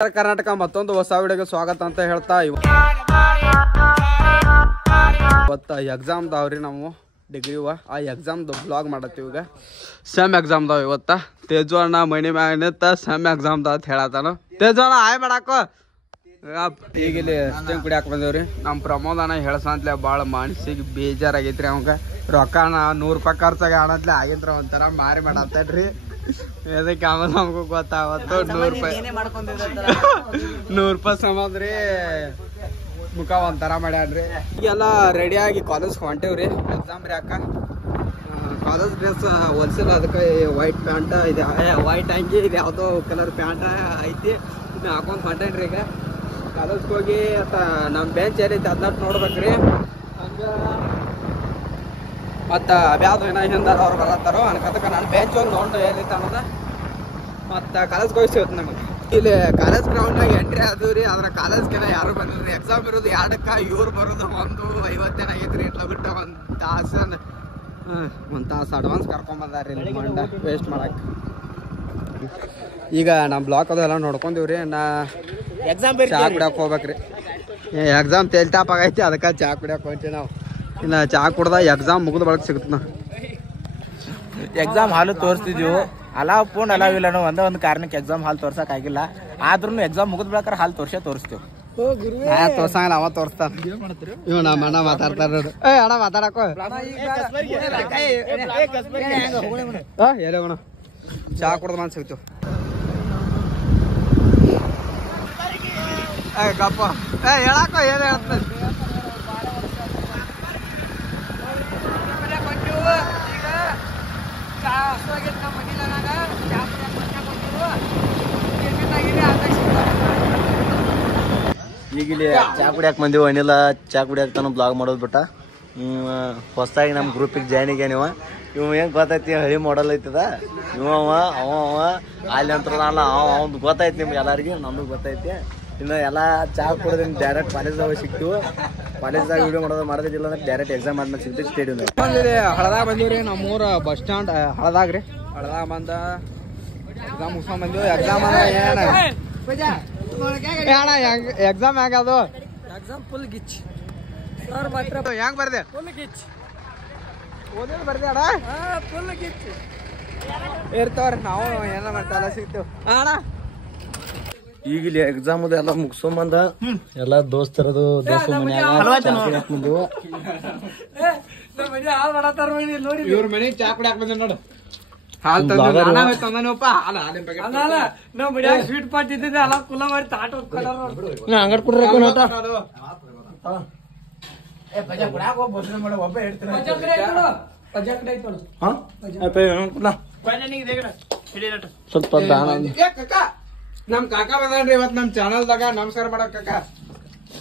ಕರ್ನಾಟಕ ಮತ್ತೊಂದು ಹೊಸ ವಿಡಿಯೋಗೆ ಸ್ವಾಗತ ಅಂತ ಹೇಳ್ತಾ ಇವತ್ತು ಎಕ್ಸಾಮ್ ದಾವ್ರಿ ನಾವು ಡಿಗ್ರಿವ ಆ ಎಕ್ಸಾಮ್ದು ಬ್ಲಾಗ್ ಮಾಡತ್ತೀವಿ ಈಗ ಸೆಮ್ ಎಕ್ಸಾಮ್ ದಾವ್ ಇವತ್ತ ತೇಜೋಣ ಮಣಿ ಮ್ಯಾಗ ಸೆಮ್ ಎಕ್ಸಾಮ್ ದ ಅಂತ ಹೇಳತ್ತಾನು ತೇಜೋಣ ಆಯ್ ಮಾಡಾಕೋ ಈಗ ಇಲ್ಲಿ ಸ್ಟೇಮ್ ಕುಡಿಯಾಕ ಬಂದೇವ್ರಿ ನಮ್ಮ ಪ್ರಮೋದನ ಹೇಳಸಂತ್ಲೆ ಭಾಳ ಮನಸ್ಸಿಗೆ ಬೇಜಾರಾಗೈತ್ರಿ ಅವಂಗ ರೊಕ್ಕನ 100 ರೂಪಾಯಿ ಖರ್ಚಾಗ ಆಣತ್ಲೆ ಆಗಿದ್ರ ಒಂಥರ ಮಾರಿ ಮಾಡತ್ತಡ್ರಿ ಅದಕ್ಕೆ ಆಮೇಲೆ ನಮಗೂ ಗೊತ್ತಾವತ್ತು 100 ರೂಪಾಯಿ 100 ರೂಪಾಯಿ ಸಮಂದ್ರಿ ಮುಖ ಒಂಥರ ಮಾಡ್ಯಾಡ್ರಿ ಈಗೆಲ್ಲ ರೆಡಿಯಾಗಿ ಕಾಲೇಜ್ ಹೊಂಟೇವ್ರಿ ಎಕ್ಸಾಮ್ ಯಾಕ ಕಾಲೇಜ್ ಡ್ರೆಸ್ ಹೊಲ್ಸಿಲ್ಲ ಅದಕ್ಕೆ ವೈಟ್ ಪ್ಯಾಂಟ್ ಇದೆ ವೈಟ್ ಅಂಗಿ ಇದು ಯಾವುದೋ ಕಲರ್ ಪ್ಯಾಂಟ್ ಐತಿ ಇದನ್ನ ಹಾಕೊಂಡು ಹೊಂಟೇನ್ರಿ ಈಗ ಕಾಲೇಜ್ಗೆ ಹೋಗಿ ನಮ್ಮ ಬೆಂಚ್ ಏನೈತಿ ಅದನ್ನ ನೋಡ್ಬೇಕ್ರಿ ಹಂಗೆ ಮತ್ತು ಅಬ್ಯಾವ್ದು ಏನೋ ಹಿಂದಾರ ಅವ್ರು ಬರತ್ತಾರೋ ಅನ್ಕತಕ್ಕ ನಾನು ಬೆಂಚ್ ಒಂದು ನೋಡಿ ಏನೈತೆ ಅನ್ನೋದ ಮತ್ತು ಕಾಲೇಜ್ಗೆ ಹೋಗಿ ಸಿಗುತ್ತೆ ನಮಗೆ ಇಲ್ಲಿ ಕಾಲೇಜ್ ಗ್ರೌಂಡ್ನಾಗ ಎಂಟ್ರಿ ಆದವು ರೀ ಅದ್ರ ಕಾಲೇಜ್ಗೆಲ್ಲ ಯಾರು ಬಂದಿಲ್ಲ ಎಕ್ಸಾಮ್ ಇರೋದು 2ಕ್ಕೆ ಇವ್ರು ಬರೋದು 1:50 ಆಗೈತೆ ರೀ ಇಟ್ಲ ಬಿಟ್ಟು ಒಂದು ತಾಸು ಅಡ್ವಾನ್ಸ್ ಕರ್ಕೊಂಬಂದಾರ ರೀ ಮಂಡ ವೇಸ್ಟ್ ಮಾಡಕ್ಕೆ ಈಗ ನಮ್ಮ ಬ್ಲಾಕ್ ಅದು ಎಲ್ಲ ನೋಡ್ಕೊಂಡಿವ್ರಿ ನಾ ಎಕ್ಸಾಮ್ ಚಾ ಕುಡಿಯಕ್ಕೆ ಹೋಗ್ಬೇಕ್ರಿ ಎಕ್ಸಾಮ್ ತೇಲ್ತಾಪ್ ಆಗೈತಿ ಅದಕ್ಕೆ ಚಾ ಕುಡಿಯಕ್ಕೆ ಹೋಗ್ತೀವಿ ನಾವು ಇನ್ನು ಚಾ ಕುಡ್ದ ಎಕ್ಸಾಮ್ ಮುಗಿದ ಬಳಕ ಸಿಗುತ್ತೆ ನಾವು ಎಕ್ಸಾಮ್ ಹಾಲು ತೋರಿಸ್ತಿದ್ವು ಅಲಾವ್ ಫೋನ್ ಅಲಾವ್ ಇಲ್ಲ ಒಂದು ಕಾರಣಕ್ಕೆ ಎಕ್ಸಾಮ್ ಹಾಲ್ ತೋರ್ಸಕ್ ಆಗಿಲ್ಲ ಆದ್ರೂ ಎಕ್ಸಾಮ್ ಮುಗಿದ ಬಳಕ ಹಾಲ್ ತೋರಿಸ್ತೇವೆ ತೋರ್ಸಂಗಿಲ್ಲ ಅವ ತೋರಿಸ್ತಾನ ಇವ್ ನಮ್ಮ ಅಣ್ಣ ಮಾತಾಡ್ತಾರ ನೋಡು ಅಣ್ಣ ಮಾತಾಡಕೋ ಹೇಳೋಣ ಚಾ ಕುಡ್ದ ಮನ್ ಸಿಗ್ತೀವಿ ಗಪ್ಪ ಹೇಳಾಕೋ ಏನ್ ಹೇಳ್ತ ಈಗ ಇಲ್ಲಿ ಚಾ ಕುಡಿಯಾಕ ಬಂದಿವು ಅನಿಲ ಚಾ ಕುಡಿಯಾಕ ತಾನು ಬ್ಲಾಗ್ ಮಾಡೋದು ಬಿಟ್ಟ ಹೊಸದಾಗಿ ನಮ್ಮ ಗ್ರೂಪಿಗೆ ಜಾಯ್ನ್ ಆಗ್ಯಾನ ಇವ ಹೆಂಗ್ ಗೊತ್ತೈತಿ ಹಳಿ ಮಾಡಲ್ ಐತದ ಅವ ಅಲ್ಲಿ ಅಂತ ಅವ್ನು ಗೊತ್ತೈತಿ ನಿಮ್ಗೆ ಎಲ್ಲರಿಗೂ ನಮ್ದು ಗೊತ್ತೈತಿ ಇನ್ನು ಎಲ್ಲ ಚಾ ಕುಡಿದ್ರೆ ಡೈರೆಕ್ಟ್ ಕಾಲೇಜ್ದಾಗ ಸಿಗ್ತೀವಿ ಕಾಲೇಜ್ದಾಗ ವಿಡಿಯೋ ಮಾಡೋದಿಲ್ಲ ಅಂದ್ರೆ ಡೈರೆಕ್ಟ್ ಎಕ್ಸಾಮ್ ಆದ್ಮೇಲೆ ಸಿಗ್ತೀವಿ ಸ್ಟೇಡಿಯಂ ಹಳದಾಗ ಬಂದೀವ್ರಿ ನಮ್ಮೂರ ಬಸ್ ಸ್ಟ್ಯಾಂಡ್ ಹಳದಾಗ್ರಿ ಹಳದಾಗ ಬಂದ ಎಕ್ಸಾಮ್ ಮುಗಿಸ್ಕೊಂಡ್ ಬಂದಿವಿ ಎಕ್ಸಾಮ್ ಅಂದ್ರೆ ಏನ ಎಕ್ಸಾಮ್ ಹೆಂಗದು ಎಕ್ಸಾಮ್ ಫುಲ್ ಗಿಚ್ ಹೆಂಗ್ ಬರ್ದೆ ಫುಲ್ ಗಿಚ್ ಓದಿಲ್ ಬರ್ದೆ ಅಣ್ಣ ಫುಲ್ ಗಿಚ್ ಇರ್ತವ್ರಿ ನಾವು ಏನ ಮಾಡ್ತಾ ಸಿಗ್ತೀವಿ ಅಣ್ಣ ಈಗ ಇಲ್ಲಿ ಎಕ್ಸಾಮ್ ಎಲ್ಲ ಮುಗಿಸ್ಕೊಂಬಂದ ಎಲ್ಲ ದೋಸ್ತರದು ಇವ್ರ ಮನೆಗೆ ಚಾ ಕುಡಿಯಾಕ ಬಂದ ನೋಡು ಹಾಲ್ ತಂದನಪ್ಪ ನಾವ್ ಮನ್ಯಾಗ ಸ್ವೀಟ್ ಪಾಟ್ ಇದ್ದಿದ್ದೆ ಅಲ್ಲ ಕುಲ ಮಾಡಿ ತಾಟ ಅಂಗಡಿ ಕೊಡ್ರಿ ಸ್ವಲ್ಪ ನಮ್ ಕಾಕ ಬಂದ್ರಿ ಇವತ್ ನಮ್ ಚಾನಲ್ದಾಗ ನಮಸ್ಕಾರ ಮಾಡಕ್ ಕಾಕ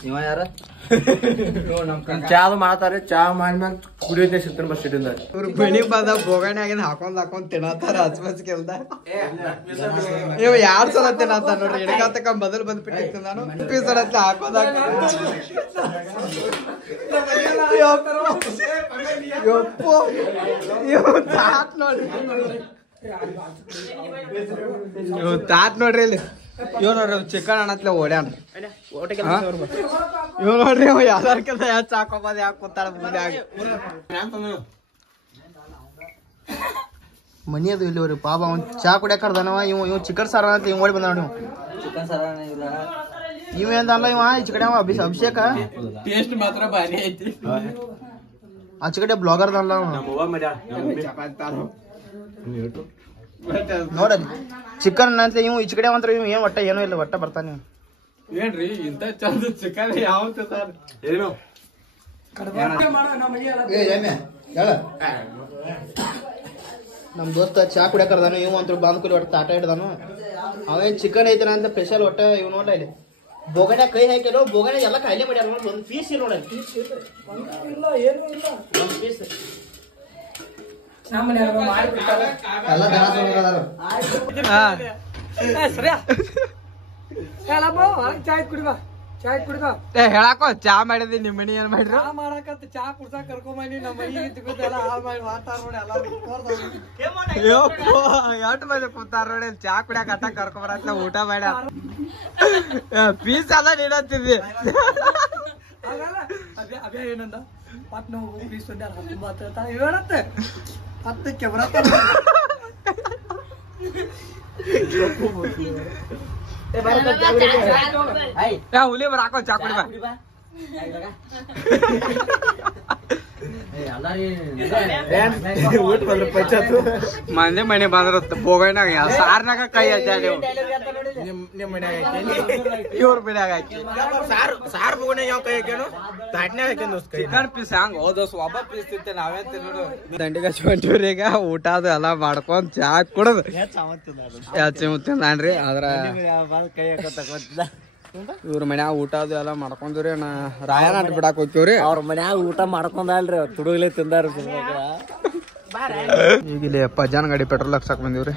ಇವ ಯಾರ ಚಾ ಮಾಡ್ತಾರೆ ಚಾ ಮಾಡಿ ಕುಡಿಯೋದೇ ಸಿಗ್ತಾನೆ ಬಸ್ ಸ್ಟೇಡಿಂದ ಇವ್ರು ಬೆಳಿ ಬಂದ ಬೋಗಣ್ಯಾಗಿನ ಹಾಕೊಂಡ್ ತಿನ್ನತ್ತಾರ ಹಚ್ಮಚ್ ಕೆಲ್ದ ಇವ್ 2 ಸಲ ತಿನ್ನತ್ತ ನೋಡ್ರಿ ಎಡಕಾತಕ ಮೊದಲು ಬಂದ್ಬಿಟ್ಟಿತ್ತು ನಾನು ಸಲ ಹಾಕೋದಾಗ ತಾತ್ ನೋಡ್ರಿ ಇಲ್ಲಿ ಇವ್ ನೋಡ್ರಿ ಚಿಕನ್ ಅನ್ನತ್ಲೆ ಓಡ್ಯಾನ ಇವ್ ನೋಡ್ರಿ ಯಾವ್ದಾರ್ಕಿಂತ ಹೆಚ್ಚು ಹಾಕೋಬೋದು ಯಾಕೆ ಕೂತಾಳ ಮನಿ ಅದು ಇಲ್ಲಿ ಪಾಪ ಅವ್ನು ಚಾ ಕುಡಿಯಾಕ ಕರ್ದಾನವ ಇವ್ ಚಿಕನ್ ಸಾರ ಅಂತ ಇವ್ ಓಡಿ ಬಂದ ನೋಡಿ ಚಿಕನ್ ಸಾರ ಇವೇಂದಲ್ಲ ಇವ ಈಚ ಕಡೆ ಅಭಿಷೇಕ ಟೇಸ್ಟ್ ಮಾತ್ರ ಭಾರಿ ಐತಿ ಆಚೆ ಕಡೆ ಬ್ಲಾಗರ್ ಅಲ್ಲ ನೋಡಲ್ಲಿ ಚಿಕನ್ ಅಂತ ಇವ್ ಈಚ ಕಡೆ ಅಂತ್ರ ಇವ್ ಏನ್ ಒಟ್ಟ ಏನೂ ಇಲ್ಲ ಒಟ್ಟ ಬರ್ತಾನೆ ಏನ್ರಿ ಇಂತ ಚಂದ ಚಿಕನ್ ಯಾವ ಏನು ನಮ್ ದೋಸ್ತ ಚಾ ಕುಡಿಯಾಕ ಕರ್ದಾನು ಇವ್ ಅಂತ ಬಂದ್ ಕೂಲಿ ಒಟ್ಟ ತಾಟ ಹಿಡ್ದಾನು ಅವೇನ್ ಚಿಕನ್ ಐತನ ಅಂತ ಸ್ಪೆಷಲ್ ಒಟ್ಟ ಇವ್ ನೋಡ್ಲ ಇಲ್ಲಿ ಬೋಗಣ್ಯ ಕೈ ಹಾಕಿರೋ ಬೋಗಣ್ಯ ಎಲ್ಲ ಕಾಯಿಲೆ ಮಾಡ್ಯಾರ ಒಂದು ಪೀಸ್ ಇಲ್ಲ ನೋಡಲ್ಲಿ ಒಂದು ಪೀಸ್ ಎಲ್ಲ ದನ ಚಾಯ್ ಕುಡಿಬಾ ಚಾಯ್ ಕುಡಿಬಾ ಹೇಳಾಕೋ ಚಾ ಮಾಡಿದಿ ನಿಮ್ ಮನಿ ಏನ್ ಮಾಡ್ರಿ ಚಾ ಮಾಡಕಂತ ಚಾ ಕುಡ್ಸಾಕ ಕರ್ಕೊಂಬಂದಿ ನಮ್ಮ ಮನಿ ಎಲ್ಲ ಹಾಳು ಮಾಡಿ ಮಾಡ್ತಾರ ನೋಡಿ ಎಲ್ಲ ಎಷ್ಟ್ ಮಂದಿ ಕೂತಾರ ನೋಡಿ ಚಾ ಕುಡಿಯಾಕ ಅಟ್ಟ ಕರ್ಕೊಂಬರತ್ಲ ಊಟ ಬೇಡ ಪೀಸ್ ಎಲ್ಲ ನೀಡತ್ತಿದ್ದಿ ಅಭ್ಯ ಏನಂದ ಮತ್ ನಾವು ಪೀಸ್ ಒಂದೇ 19 ಹೇಳತ್ತೆ 10 ಕ್ಯಾಮ್ರಾ ಹುಲಿ ಬರ ಹಾಕೋ ಚಾಕುಡಿ ಬಾ ಮಂದಿ ಮನೆ ಬಂದ್ರ ಬೋಗೈನಾಗ ಸಾರ್ನಾಗ ಕೈ ಹಚ್ಚಾಡಿ ಇವ್ರ ಬಿಡಾಗ ಚಿಕನ್ ಪೀಸ್ ಹಂಗ ಹೋದಸ್ ಒಬ್ಬ ಪೀಸ್ ತಿಂತೆ ನಾವೇ ತಿನ್ನೋದು ದಂಡಿಗ ಚೊಂಟೂರಿಗ ಊಟ ಅದು ಎಲ್ಲ ಮಾಡ್ಕೊಂಡ್ ಚಾ ಕುಡದ್ ತಿಂದಾನ್ರಿ ಅದ್ರ ಇವ್ರ ಮನ್ಯಾಗ ಊಟ ಅದು ಎಲ್ಲ ಮಾಡ್ಕೊಂಡ್ರಿ ನಾ ರಾಯನ ಅಟ್ ಬಿಡಾಕ್ ಹೋಗ್ತೀವ್ರಿ ಅವ್ರ ಮನ್ಯಾಗ ಊಟ ಮಾಡ್ಕೊಂಡಲ್ರಿ ತುಡುಗ್ಲೆ ತಿಂದಾರ ಈಗ ಇಲ್ಲಿ ಪಜಾನ್ ಗಾಡಿ ಪೆಟ್ರೋಲ್ ಹಾಕ್ಸಕ್ ಬಂದಿವ್ರಿ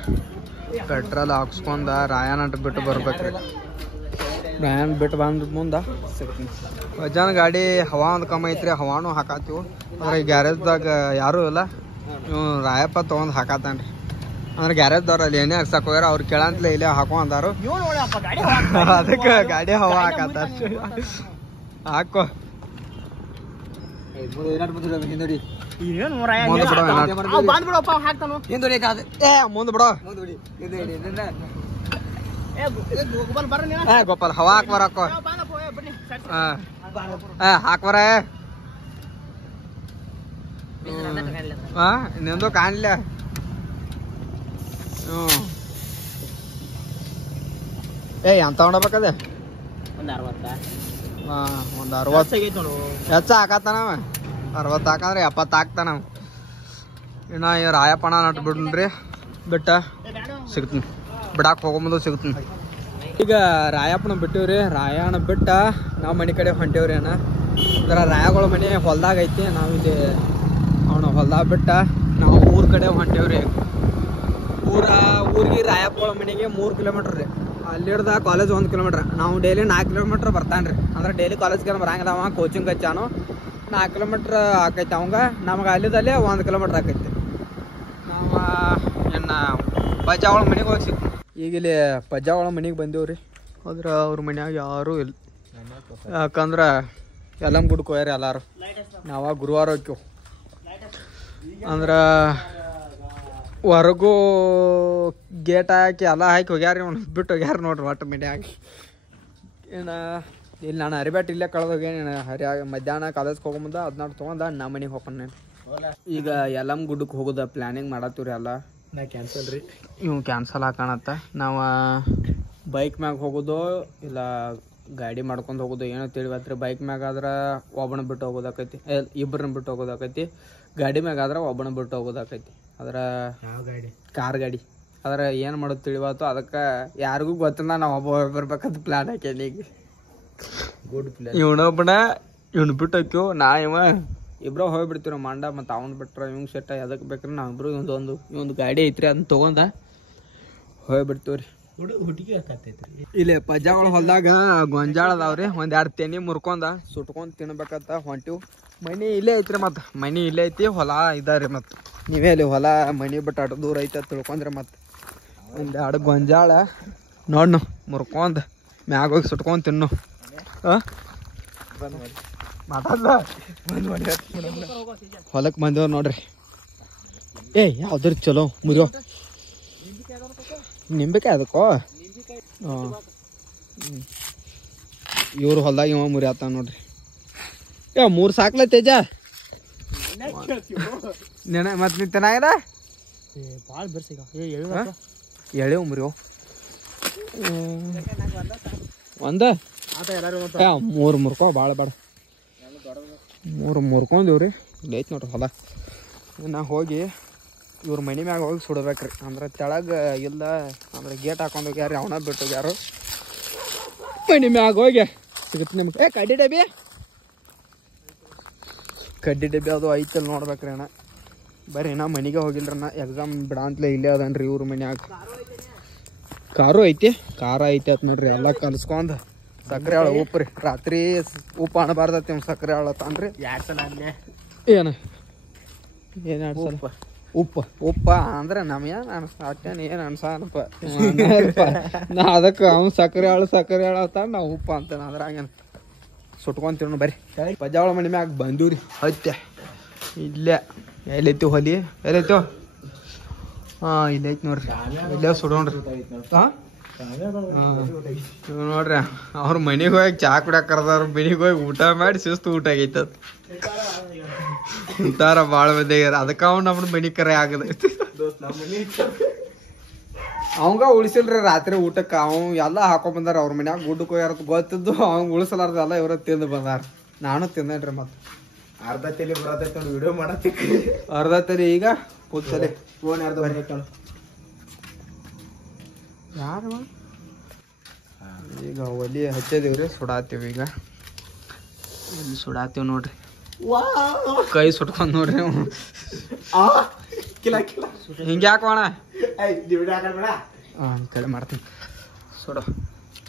ಪೆಟ್ರೋಲ್ ಹಾಕ್ಸ್ಕೊಂಡ ರಾಯನ್ ಅಟ್ ಬಿಟ್ಟು ಬರ್ಬೇಕ್ರಿ ರಾಯನ್ ಬಿಟ್ಟು ಬಂದ ಮುಂದ ಪಜಾನ್ ಗಾಡಿ ಹವಾ ಒಂದ್ ಕಮ್ಮಿ ಐತ್ರಿ ಹವಾನು ಹಾಕಾತೀವಿ ಅದ್ರ ಗ್ಯಾರೇಜ್ದಾಗ ಯಾರು ಇಲ್ಲ ಇವ್ ರಾಯಪ್ಪ ತಗೊಂಡ್ ಹಾಕಾತಾನ್ರಿ ಅಂದ್ರೆ ಗ್ಯಾರೇಜ್ದವ್ರ ಅಲ್ಲಿ ಏನೇ ಹಾಕ್ಸಕ್ ಹೋಗ್ಯಾರ ಅವ್ರು ಕೇಳಂತಲೇ ಇಲ್ಲೇ ಹಾಕೋ ಅಂದಾರು ಅದಕ್ಕೆ ಗಾಡಿ ಹವಾ ಹಾಕತ್ತಾರ ಹಾಕೋ ಮುಂದ್ ಬಿಡೋ ಗೋಪಾಲ್ ಹವಾ ಹಾಕ್ಬಾರ ಹಾಕೋ ಹಾಕ್ಬಾರ ನಿಂದು ಕಾಣ್ಲ ಎಂತ ಹೊಡಬೇಕದೆ ಒಂದ್ 60 ಹೆಚ್ಚ ಹಾಕತ್ತಾನವ 60 ಹಾಕಂದ್ರೆ 70 ಹಾಕ್ತಾನ ಇನ್ನ ರಾಯಪ್ಪಣ ನಟ್ ಬಿಡ್ರಿ ಬಿಟ್ಟ ಸಿಗ್ತೀನಿ ಬಿಡಾಕ್ ಹೋಗೋ ಮುಂದೆ ಸಿಗ್ತೀನಿ ಈಗ ರಾಯಪ್ಪನ ಬಿಟ್ಟಿವ್ರಿ ರಾಯಣ್ಣ ಬಿಟ್ಟ ನಾವ್ ಮನೆ ಕಡೆ ಹೊಂಟೇವ್ರಿ ಅಣ್ಣ ಅದರ ರಾಯಗಳ ಮನೆ ಹೊಲ್ದಾಗ ಐತಿ ನಾವಿಲ್ಲಿ ಅವನ ಹೊಲ್ದಾಗ ಬಿಟ್ಟ ನಾವು ಊರ್ ಕಡೆ ಹೊಂಟೇವ್ರಿ ಊರಿಗೆ ರಾಯಪ್ಪಗಳ ಮನೆಗೆ 3 ಕಿಲೋಮೀಟರ್ ರೀ ಅಲ್ಲಿ ಹಿಡ್ದ ಕಾಲೇಜ್ 1 ಕಿಲೋಮೀಟರ್ ನಾವು ಡೈಲಿ 4 ಕಿಲೋಮೀಟರ್ ಬರ್ತಾನ್ರಿ ಅಂದ್ರೆ ಡೈಲಿ ಕಾಲೇಜ್ಗೆ ಬರಂಗಿಲ್ಲ ಅವ ಕೋಚಿಂಗ್ ಹಚ್ಚಾನು 4 ಕಿಲೋಮೀಟರ್ ಆಕೈತಿ ಅವಂಗ ನಮ್ಗೆ ಅಲ್ಲಿದಲ್ಲಿ 1 ಕಿಲೋಮೀಟರ್ ಆಕೈತಿ ನಾವು ಇನ್ನು ಪಜ್ಜಾವಳ ಮನೆಗೆ ಹೋಗಿ ಸಿಕ್ತು ಈಗ ಇಲ್ಲಿ ಪಜ್ಜಾವಳ ಮನೆಗೆ ಬಂದೇವ್ರಿ ಆದ್ರೆ ಅವ್ರ ಮನ್ಯಾಗ ಯಾರೂ ಇಲ್ಲ ಯಾಕಂದ್ರೆ ಎಲ್ಲಮ್ಮ ಗುಡ್ಕ ಹೋಗ್ಯಾರ ಎಲ್ಲಾರು ನಾವ ಗುರುವಾರ ಹೋಗ್ಯವು ಅಂದ್ರೆ ಹೊರಗೂ ಗೇಟ್ ಹಾಕಿ ಎಲ್ಲ ಹಾಕಿ ಹೋಗ್ಯಾರ ಬಿಟ್ಟು ಹೋಗ್ಯಾರ ನೋಡ್ರಿ ಒಟ್ಟು ಮನ್ಯಾಗ ಏನು ಇಲ್ಲಿ ನಾನು ಅರಿಬ್ಯಾಟ್ ಇಲ್ಲೇ ಕಳೆದೋಗ್ಯಾನ ಮಧ್ಯಾಹ್ನ ಕಾಲೇಜ್ಗೆ ಹೋಗೋ ಮುಂದೆ 16 ತೊಗೊಂಡ ನಮ್ಮ ಮನೆಗೆ ಹೋಗ್ಕೊಂಡು ಈಗ ಎಲ್ಲಮ್ಮ ಗುಡ್ಡಕ್ಕೆ ಹೋಗೋದ ಪ್ಲ್ಯಾನಿಂಗ್ ಮಾಡತ್ತೀವ್ರಿ ಎಲ್ಲ ನಾ ಕ್ಯಾನ್ಸಲ್ ರೀ ಇವು ಕ್ಯಾನ್ಸಲ್ ಹಾಕೋಣತ್ತ ನಾವು ಬೈಕ್ ಮ್ಯಾಗ ಹೋಗೋದು ಇಲ್ಲ ಗಾಡಿ ಮಾಡ್ಕೊಂಡು ಹೋಗೋದು ಏನೋ ತಿಳಿವತ್ರಿ ಬೈಕ್ ಮ್ಯಾಗ ಆದ್ರೆ ಒಬ್ಬನ ಬಿಟ್ಟು ಹೋಗೋದಾಕೈತಿ ಇಬ್ಬರನ್ನ ಬಿಟ್ಟು ಹೋಗೋದಾಕೈತಿ ಗಾಡಿ ಮ್ಯಾಗ ಆದ್ರೆ ಒಬ್ಬನ ಬಿಟ್ಟು ಹೋಗೋದಾಕೈತಿ ಅದ್ರ ಕಾರ್ ಗಾಡಿ ಆದ್ರೆ ಏನು ಮಾಡೋದು ತಿಳಿವಾತು ಅದಕ್ಕೆ ಯಾರಿಗೂ ಗೊತ್ತಿಲ್ಲ ನಾವು ಒಬ್ಬ ಬರ್ಬೇಕಂತ ಪ್ಲ್ಯಾನ್ ಹಾಕ್ಯಾನ ಈಗ ಗುಡ್ ಪ್ಲ್ಯಾನ್ ಇವ್ನ ಬಿಟ್ಟು ಹಾಕ್ಯವು ನಾ ಇಬ್ರು ಹೋಗ್ಬಿಡ್ತೀವಿ ನಾವು ಮಂಡ ಮತ್ತು ಅವ್ನು ಬಿಟ್ರೆ ಇವಂಗೆ ಸೆಟ್ಟ ಎದಕ್ಕೆ ಬೇಕ್ರಿ ನಾವಿಬ್ರು ಇವಂದು ಗಾಡಿ ಐತ್ರಿ ಅದನ್ನ ತೊಗೊಂಡ ಹೋಗ್ಬಿಡ್ತೀವಿ ರೀ ಹುಡುಗಿ ಹಾಕತ್ತೈತ್ರಿ ಇಲ್ಲಿ ಪಜ್ಜಾಗಳು ಹೊಲ್ದಾಗ ಗೊಂಜಾಳ ಅದಾವ್ರಿ 1-2 ತೆನಿ ಮುರ್ಕೊಂಡ ಸುಟ್ಕೊಂಡ್ ತಿನ್ಬೇಕಂತ ಹೊಂಟಿವ್ ಮನಿ ಇಲ್ಲೇ ಐತ್ರಿ ಮತ್ತೆ ಮನಿ ಇಲ್ಲೇ ಐತಿ ಹೊಲ ಇದಾರಿ ಮತ್ತೆ ನೀವೇ ಇಲ್ಲಿ ಹೊಲ ಮನಿ ಬಿಟ್ಟು ಅಷ್ಟು ದೂರ ಐತೆ ತಿಳ್ಕೊಂಡ್ರಿ ಮತ್ತೆ 1-2 ಗೊಂಜಾಳ ನೋಡ್ನು ಮುರ್ಕೊಂಡ್ ಮ್ಯಾಗ ಹೋಗಿ ಸುಟ್ಕೊಂಡ್ ತಿನ್ನು ಮಾತಾಡ್ಲ ಹೊಲಕ್ಕೆ ಬಂದೇವ್ ನೋಡ್ರಿ ಯಾವ್ದ್ರ ಚಲೋ ಮುರಿಯೋ ನಿಂಬೆಕಾಯಿ ಅದಕ್ಕೋ ಇವ್ರು ಹೊಲ್ದಾಗ ಇವ ಮುರಿಯಾತ ನೋಡ್ರಿ 3 ಸಾಕ್ಲ ತೇಜ ಮತ್ ನೀ ಚೆನ್ನಾಗಿದ ಭಾಳ ಬೆರ್ಸಿಗ ಎಳೆ ಮುರಿಯೋ ಒಂದ 3 ಮುರ್ಕೋ ಭಾಳ ಬೇಡ 3 ಮುರ್ಕೊಂದಿವ್ರಿ ಇಲ್ಲಿ ಐತಿ ನೋಡ್ರಿ ಹೊಲ ನಾ ಹೋಗಿ ಇವ್ರ ಮನೆ ಮ್ಯಾಗ ಹೋಗಿ ಸುಡ್ಬೇಕ್ರಿ ಅಂದ್ರೆ ತೆಳಗ ಇಲ್ಲ ಅಂದ್ರೆ ಗೇಟ್ ಹಾಕೊಂಡು ಹೋಗ್ಯಾರ ಅವನ ಬಿಟ್ಟು ಹೋಗ್ಯಾರು ಮನೆ ಮ್ಯಾಗ ಹೋಗಿ ಸಿಗುತ್ತೆ ನಿಮ್ಗೆ ಕಡ್ಡಿ ಡಬ್ಬಿ ಅದು ಐತಲ್ ನೋಡ್ಬೇಕ್ರಿ ಅಣ್ಣ ಬರ್ರಿ ನಾ ಮನೆಗೆ ಹೋಗಿಲ್ರಿ ನಾ ಎಕ್ಸಾಮ್ ಬಿಡ ಅಂತಲೇ ಇಲ್ಲೇ ಅದನ್ರಿ ಇವ್ರ ಮನ್ಯಾಗ ಕಾರು ಐತಿ ಅಂತ ನೋಡ್ರಿ ಎಲ್ಲ ಕಲ್ಸ್ಕೊಂಡ್ ಸಕ್ಕರೆ ಆಳ ಉಪ್ಪು ರೀ ರಾತ್ರಿ ಉಪ್ಪು ಅಣಬಾರ್ದತಿ ಸಕ್ಕರೆ ಆಳ ತಾನ್ರಿ ಎರಡು ಸಲ ಅಲ್ಲೇ ಏನು 2 ಸಲ ಉಪ್ಪ ಅಂದ್ರೆ ನಮ್ಗೇನು ಅನ್ಸ್ತ ಅಟ್ಟೇನು ಏನು ಅನ್ಸಪ್ಪ ನಾ ಅದಕ್ಕೆ ಅವ್ನು ಸಕ್ಕರೆ ಹಾಳತ್ತ ನಾವು ಉಪ್ಪ ಅಂತೇನೆ ಅದ್ರಾಗೇನು ಸುಟ್ಕೊಂತೀವಿ ಬರ್ರಿ ಪಜ್ಜಾವಳ ಮನೆ ಮ್ಯಾಗ ಬಂದೀವ್ರಿ ಹತ್ತೆ ಇಲ್ಲೇ ಎಲ್ಲೈತಿ ಹೊಲಿ ಎಲ್ಲೈತೋ ಹಾಂ ಇಲ್ಲೈತಿ ನೋಡ್ರಿ ಇಲ್ಲೇ ಸುಡೋಣ್ರಿ ಹಾಂ ನೋಡ್ರಿ ಅವ್ರ ಮನೆಗೆ ಹೋಗಿ ಚಾ ಕುಡಿಯಾಕ ಕರ್ದವ್ರ ಮನೆಗೆ ಹೋಗಿ ಊಟ ಮಾಡಿ ಶಿಸ್ತು ಊಟ ಆಗೈತದ ಉತ್ತಾರ ಭಾಳ ಮಂದಿ ಆಗ್ಯಾರ ಅದಕ್ಕೆ ಅವ್ನು ನಮ್ಮ ಮನೆ ಕರೆ ಆಗದ ಅವಂಗ ಉಳಿಸಿಲ್ರಿ ರಾತ್ರಿ ಊಟಕ್ಕೆ ಅವ್ ಎಲ್ಲ ಹಾಕೊಂಡ್ ಬಂದಾರ ಅವ್ರ ಮನ್ಯಾಗ ಗುಡ್ಡಕ್ಕೆ ಹೋಗ್ಯಾರ ಗೊತ್ತಿದ್ದು ಅವ್ನು ಉಳಿಸಲಾರ್ದ ಎಲ್ಲ ಇವ್ರ ತಿಂದು ಬಂದಾರ ನಾನು ತಿಂದೇನ್ರಿ ಮತ್ತೆ ಅರ್ಧ ತಲೆ ಬರತೈತೆ ವಿಡಿಯೋ ಮಾಡತ್ತಿ ಅರ್ಧ ತಲೆ ಈಗ ಕೂತಲೆ ಫೋನ್ ಅರ್ಧ ಬರೈತೆ ಯಾರು ಈಗ ಒಲಿ ಹಚ್ಚಿದೀವ್ರಿ ಸುಡಾತೀವಿ ಈಗ ಇಲ್ಲಿ ಸುಡಾತೀವಿ ನೋಡ್ರಿ ಕೈ ಸುಟ್ಕೊಂಡ್ ನೋಡ್ರಿ ಹಿಂಗೆ ಯಾಕೋಣ ಈ ಕಡೆ ಮಾಡ್ತೀನಿ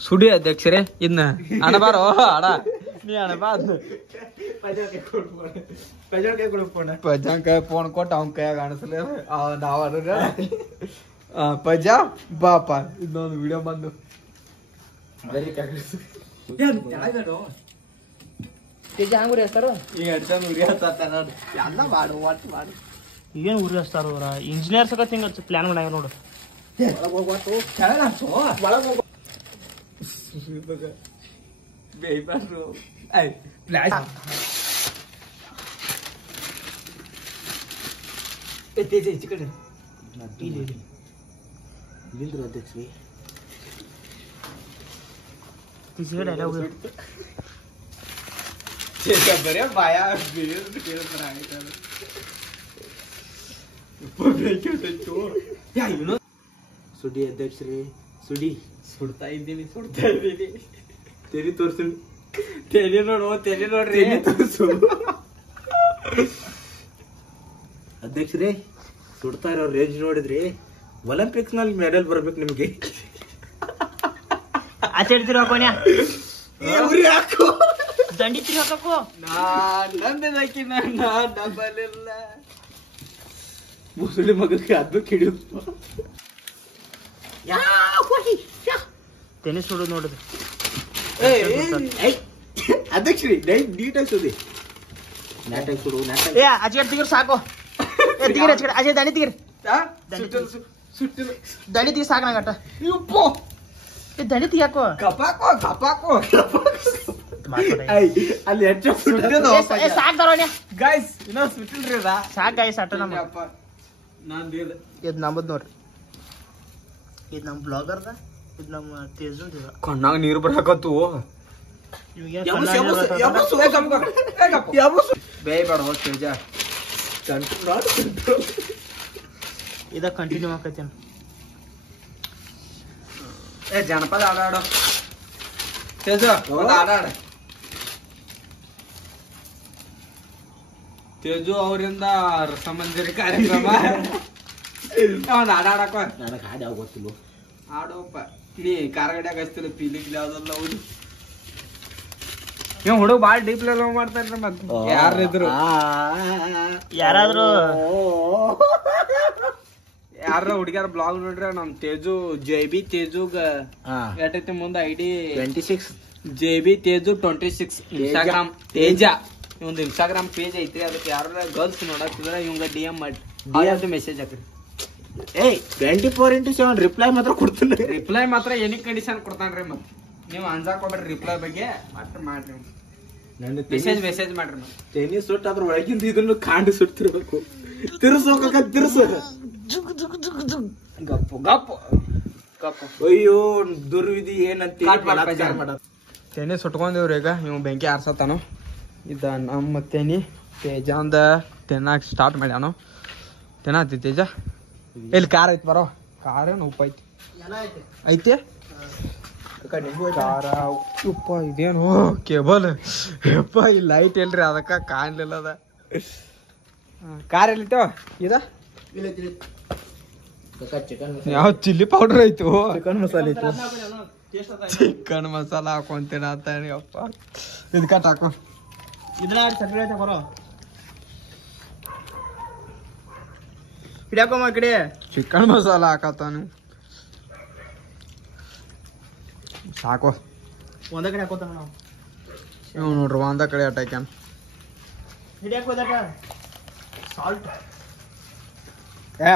ಸುಡಿ ಅಧ್ಯಕ್ಷರೇ ಇದ್ನ ಅಣಬಾರೋ ಅಡ ನೀ ಅಣಬಾ ಪಜ್ಜನ್ ಕೈ ಫೋನ್ ಕೊಟ್ಟು ಅವ್ನ ಕೈಯಾಗ ಅಣಿಸ್ಲಿ ನಾವ್ ಅದ್ರ ಪಜ್ಜ ಬಾಪ ಇನ್ನೊಂದು ವಿಡಿಯೋ ಬಂದು ಉರಿ ಹಚ್ತಾರ ಎಲ್ಲ ಮಾಡು ಒಟ್ಟು ಮಾಡು ಏನು ಉರಿ ಹಚ್ತಾರ ಅವ್ರ ಇಂಜಿನಿಯರ್ ಸಕತ್ ಹಿಂಗ ಪ್ಲಾನ್ ಮಾಡ್ಯಾರ ನೋಡು ಬರೇ ಬಾಯ ಸುಡಿ ಅಧ್ಯಕ್ಷರೇ ಸುಡಿ ಸುಡ್ತಾ ಇದ್ದೀನಿ ತೆರಿ ತೋರ್ಸು ತೆಲಿ ನೋಡ್ರಿ ತೋರ್ಸು ಅಧ್ಯಕ್ಷರೇ ಸುಡ್ತಾ ಇರೋ ರೇಂಜ್ ನೋಡಿದ್ರಿ ಒಲಿಂಪಿಕ್ಸ್ ನಲ್ಲಿ ಮೆಡಲ್ ಬರ್ಬೇಕು ನಿಮ್ಗೆ ಆಚರಿಸಿರೋ ಹಾಕೋಣ್ಯ ಹಾಕು ದಂಡಿ ತಿರು ಹಾಕೋ ನಂದದಾಕಿ ಡಬ್ಬಲಿಲ್ಲ ಮುಸುಳಿ ಮಗಕ್ಕೆ ಅದು ಕಿಡಿಯುತ್ತ ಟೆನಿಸ್ ನೋಡೋದು ನೋಡುದು ಅಧ್ಯಕ್ಷರಿ ನೀಟಾಗಿ ಸುದಿ ನಾಟಕ ಸುಡು ನಾಟಕ ಏ ಅಜ್ಜಿ ತಿಗಿರ್ ಸಾಕು ತಿಗಿರ್ ಅಜ್ಜಿ ದಂಡಿ ತಿಗಿರ್ ದಂಡಿ ತಿಗಿ ಸಾಕು ನಂಗಟ್ಟ ದಂಡಿ ತಿಗಾಕೋ ಕಪಾಕೋ ಅಲ್ಲಿ ಹೆಚ್ಚು ಸಾಕ್ ತರೋಣ್ಯ ಗೈಸ್ ಇನ್ನೂ ಸುಟ್ಟಿಲ್ರಿ ಅದ ಸಾಕ್ ಗೈಸ್ ಅಟ್ಟ ನಮ್ಮ ನಂದು ಇದು ನಮ್ಮದ್ ನೋಡ್ರಿ ಇದು ನಮ್ಮ ಬ್ಲಾಗರ್ದ ಇದು ನಮ್ಮ ತೇಜು ಕಣ್ಣಾಗ ನೀರು ಬರಾಕತ್ತು ಬೇಯಬೇಡ ಹೋಗ್ ತೇಜ ಇದ ಕಂಟಿನ್ಯೂ ಆಕೈತಿ ಏ ಜನಪದ ಆಡಾಡೋ ತೇಜ ಆಡಾಡ ತೇಜು ಅವರಿಂದ ರಸಮಂಜರಿ ಕಾರ್ಯಕ್ರಮ ಅವ್ನು ಆಡಾಡಕ ನನಗೆ ಹಾಡು ಯಾವ ಗೊತ್ತಿಲ್ಲ ಆಡೋಪ್ಪ ನೀ ಕಾರ್ಗಡ್ಯಾಗ ಹಚ್ತಿಲ್ಲ ಪೀಲಿಕ್ ಯಾವ್ದಲ್ಲ ಅವ್ರು ನೀವು ಹುಡುಗ ಭಾಳ ಡೀಪ್ ಲವ್ ಮಾಡ್ತಾರ್ರಿ ಮತ್ತೆ ಯಾರಿದ್ರು ಯಾರಾದ್ರೂ ಯಾರ ಹುಡುಗ್ಯಾರ ಬ್ಲಾಗ್ ನೋಡ್ರಿ ನಮ್ ತೇಜು JB ತೇಜುಗ ಎಷ್ಟೈತಿ ಮುಂದ ID 26 JB ತೇಜು 26 ಇನ್ಸ್ಟಾಗ್ರಾಮ್ ತೇಜ ಒಂದು ಇನ್ಸ್ಟಾಗ್ರಾಮ್ ಪೇಜ್ ಐತ್ರಿ ಅದಕ್ಕೆ ಯಾರ ಗರ್ಲ್ಸ್ ನೋಡತ್ತಿದ್ರ ಇವಂಗ DM ಮಾಡಿ ಮೆಸೇಜ್ ಹಾಕ್ರಿ ಏಯ್ 24x7 ರಿಪ್ಲೈ ಮಾತ್ರ ಕೊಡ್ತೀನಿ ರಿಪ್ಲೈ ಮಾತ್ರ ಎನಿ ಕಂಡೀಷನ್ ಕೊಡ್ತಾನ್ರಿ ಮತ್ತೆ ನೀವು ಅಂಜಾಕ್ ಹೋಗ್ಬೇಡ್ರಿ ರಿಪ್ಲೈ ಬಗ್ಗೆ ಮಾತ್ರ ಮಾಡ್ರಿ ಮೆಸೇಜ್ ಮಾಡ್ರಿ ಮತ್ತೆ ಟೆನ್ನಿಸ್ ಸುಟ್ಟು ಅದ್ರ ಒಳಗಿಂದ ಇದನ್ನು ಕಾಂಡು ಸುಟ್ಟಿರ್ಬೇಕು ತಿರ್ಸೋಕ ತಿರ್ಸು ಗಪ್ಪು ಅಯ್ಯೋ ದುರ್ವಿಧಿ ಏನಂತ ತೆನೆ ಸುಟ್ಕೊಂಡೇವ್ರಿ ಈಗ ಇವ್ ಬೆಂಕಿ ಆರ್ಸತ್ತಾನು ಇದ ನಮ್ಮ ತೆನಿ ತೇಜ ಅಂದ ತಿನ್ನಾಕ ಸ್ಟಾರ್ಟ್ ಮಾಡ್ಯಾನು ತಿನ್ನತಿ ತೇಜ ಇಲ್ಲಿ ಕಾರ್ ಐತಿ ಬರೋ ಕಾರ್ ಏನು ಉಪ್ಪ ಐತಿ ಖಾರ ಉಪ್ಪ ಇದೇನು ಕೇಬಲ್ ಯಪ್ಪ ಈ ಲೈಟ್ ಎಲ್ರಿ ಅದಕ್ಕ ಕಾಣ್ಲಿಲ್ಲ ಅದ ಕಾರ್ ಎಲ್ಲಿತ್ತೋ ಇದ ಯಾವ ಚಿಲ್ಲಿ ಪೌಡರ್ ಐತು ಚಿಕನ್ ಮಸಾಲೆ ಐತಿ ಚಿಕನ್ ಮಸಾಲ ಹಾಕೊಂತೇನ ಅಂತ ಅಪ್ಪ ಇದು ಕಟ್ ಹಾಕೋ ಇದನ್ನ ಚಟ್ನಿ ಬರೋ ಹಿಡ್ಯಾಕೊಮ್ಮ ಆ ಕಡೆ ಚಿಕನ್ ಮಸಾಲ ಹಾಕತ್ತಾನ ಸಾಕು ಒಂದ ಕಡೆ ಹಾಕೋತಾನ ನಾವು ಇವ್ ನೋಡ್ರಿ ಒಂದ ಕಡೆ ಅಟ್ಟಾಕ್ಯಾನ ಹಿಡ್ಯಾಕ ಹೋದಾಗ ಸಾಲ್ಟ್ ಏ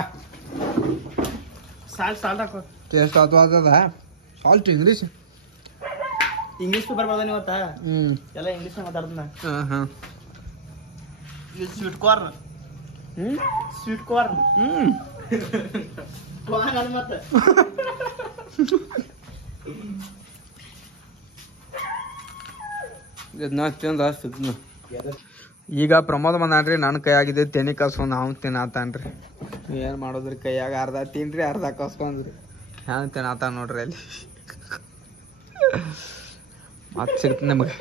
ಸಾಲ್ಟ್ ಹಾಕೋ ಟೇಸ್ಟ್ ಆತದ ಸಾಲ್ಟ್ ಇಂಗ್ಲೀಷ್ ಇಂಗ್ಲೀಷ್ ಪೇಪರ್ ಬರ್ದಾನೆ ಇವತ್ತ ಹ್ಮ್ ಎಲ್ಲ ಇಂಗ್ಲೀಷ್ ಮಾತಾಡ್ತಾನ ಹಾ ಇದು ಸ್ವೀಟ್ ಕಾರ್ನ್ ಸ್ವೀಟ್ ಕಾರ್ನ್ ಅದು ಮತ್ತೆ ಈಗ ಪ್ರಮೋದ್ ಬಂದಾನ್ರಿ ನನ್ನ ಕೈಯಾಗಿದೆ ತೆನಿ ಕಸ್ಕೊಂಡ್ ನಾವು ತಿನ್ನಾತಾನ್ರಿ ಏನ್ ಮಾಡೋದ್ರಿ ಕೈಯಾಗ ಅರ್ಧ ತಿನ್ರಿ ಅರ್ಧ ಕಸ್ಕೊಂಡ್ರಿ ಹ್ಯಾಂಗ ತಿನ್ನಾತಾನ ನೋಡ್ರಿ ಅಲ್ಲಿ ಮತ್ತೆ ಸಿಗ್ತೀನಿ ನಿಮಗೆ